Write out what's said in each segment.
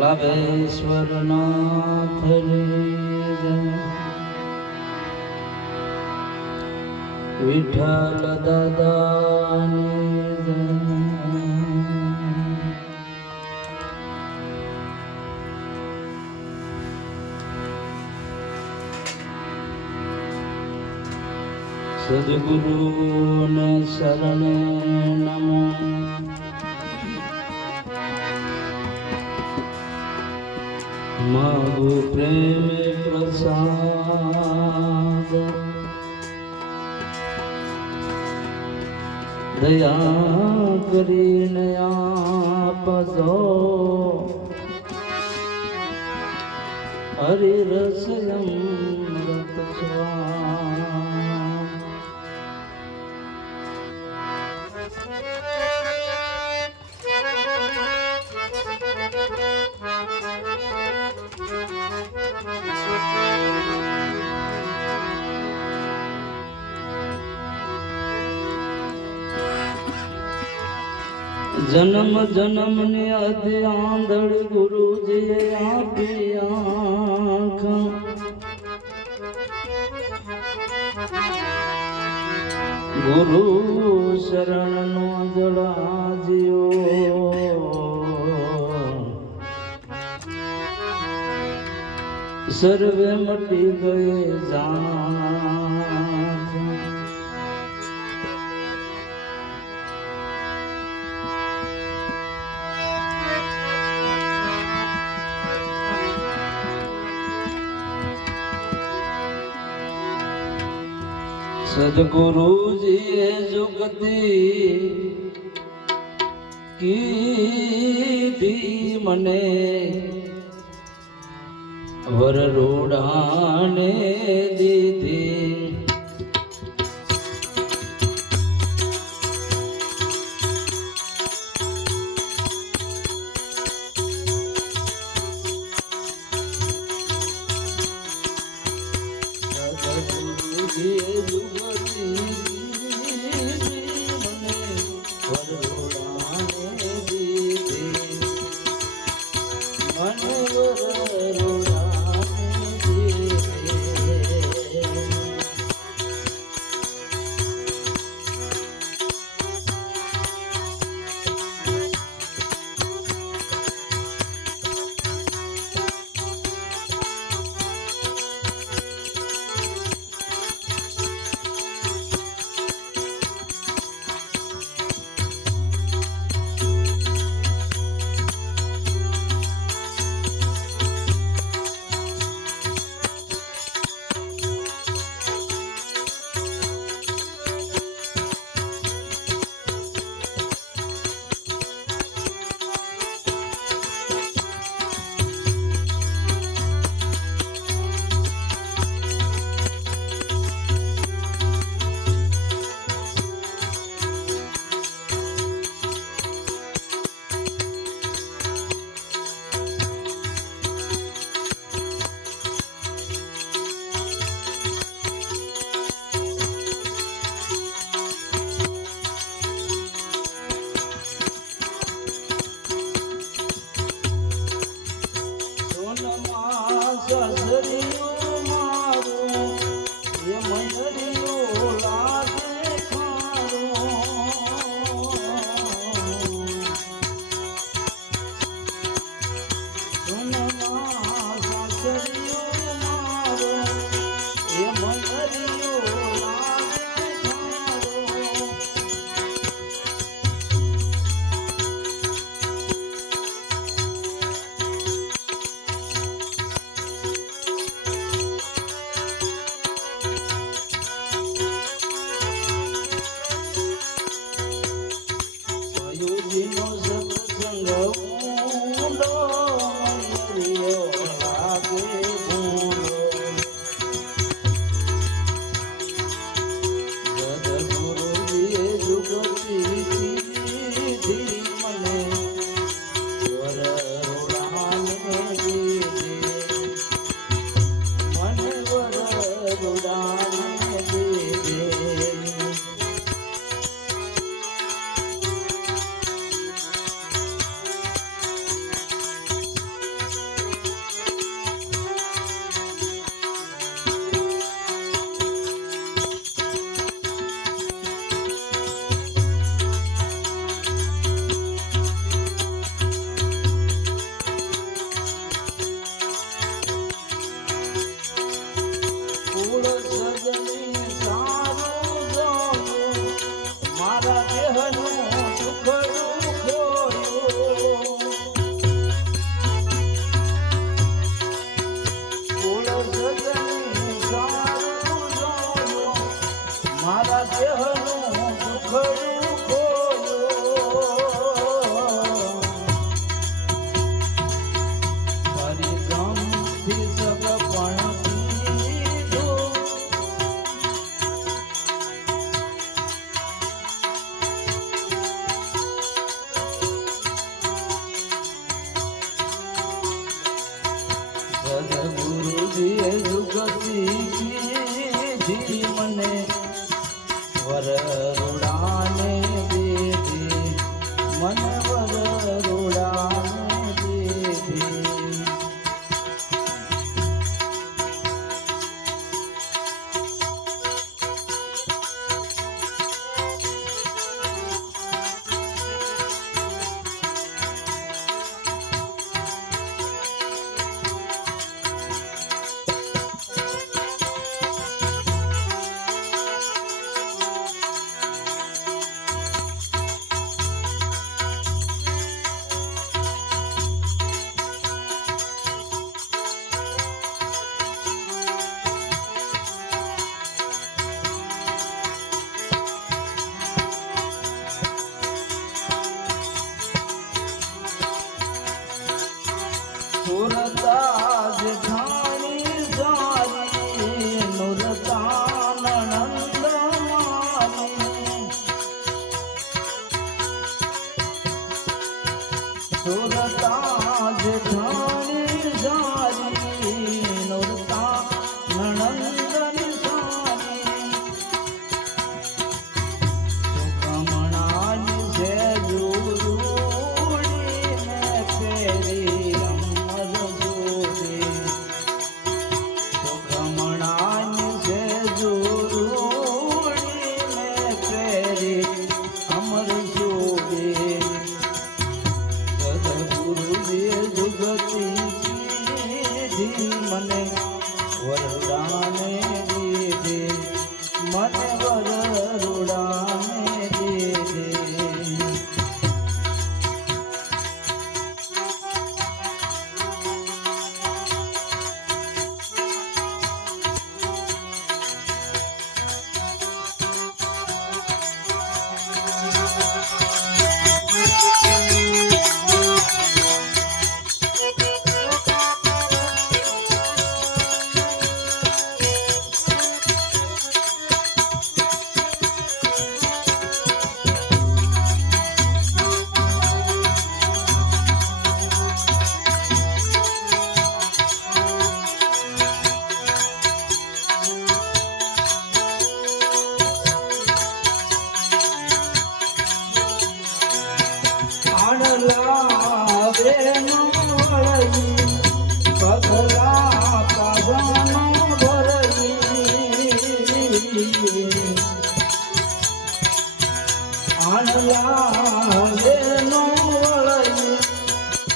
લાભેશ્વર નાથ વિઠ્ઠલ દાદાની જય. સદગુરુ ને શરણે નમો મારો પ્રેમ પ્રસાદ દયા કરીને આપજો હરિ રસયમ જન્મ જન્મની અધિ આંધળ ગુરુજીએ આપી આંખ. ગુરુ શરણ નો જળાજ્યો સર્વે મટી ગયે જાણ સદગુરુજીએ જુગતી કીધી મને. વરરોડાને દીધી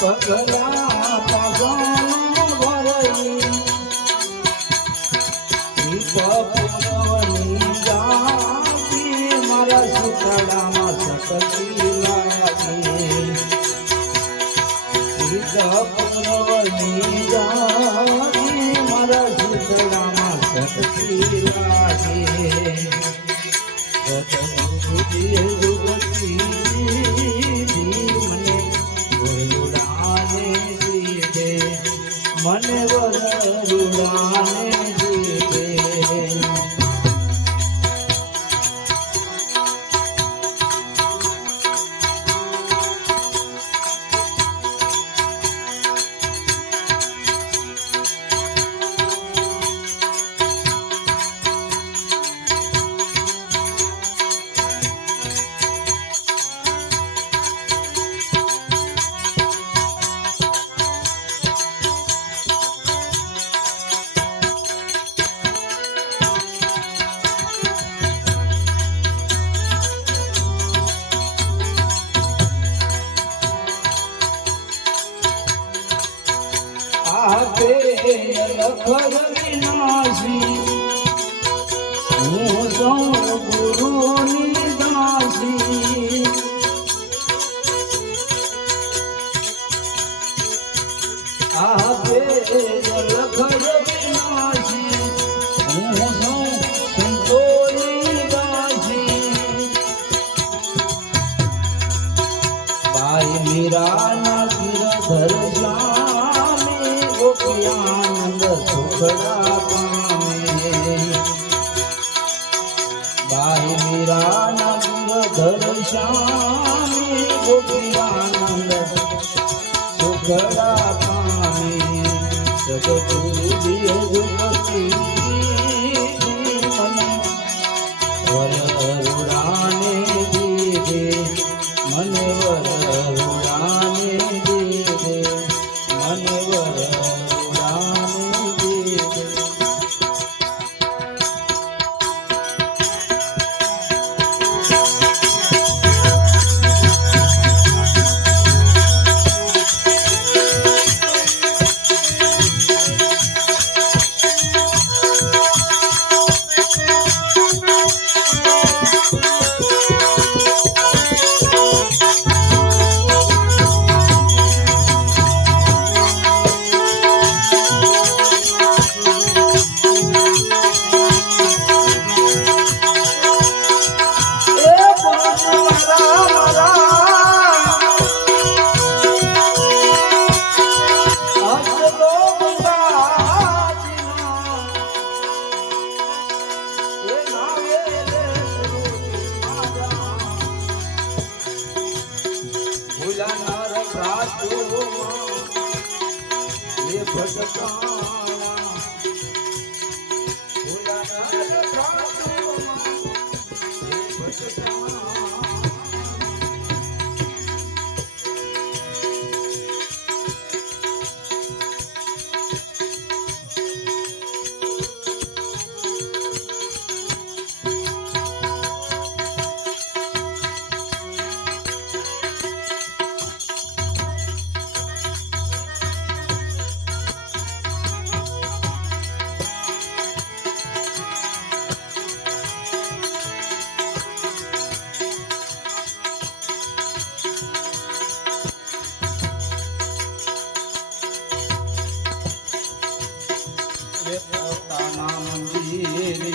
પગલા i'm Yasin. जगतु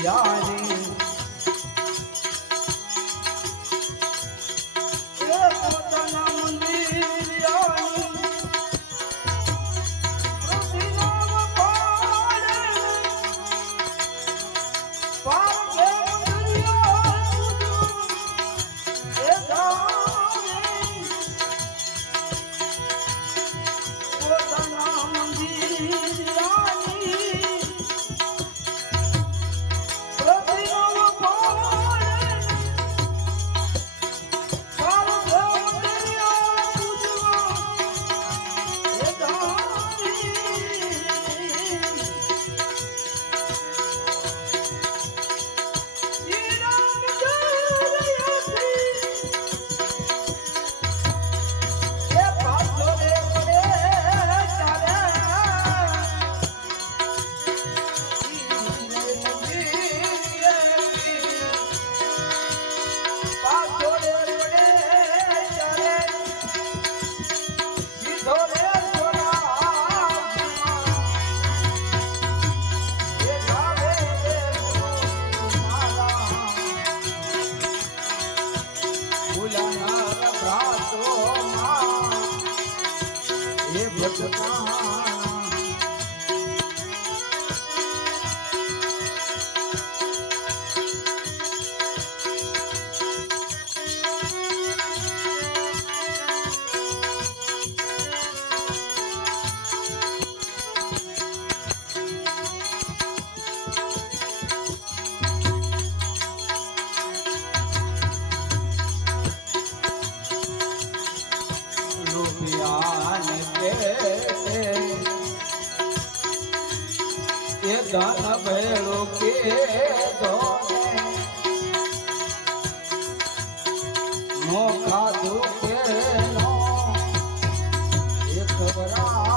यार હે ભગતા મોખા દુખે નો એક વરા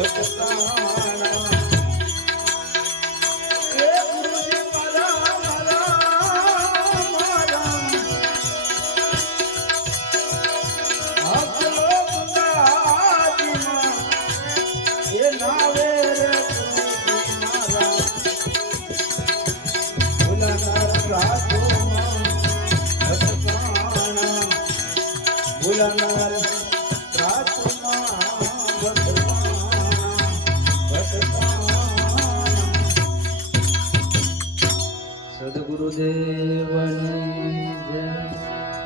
ああ。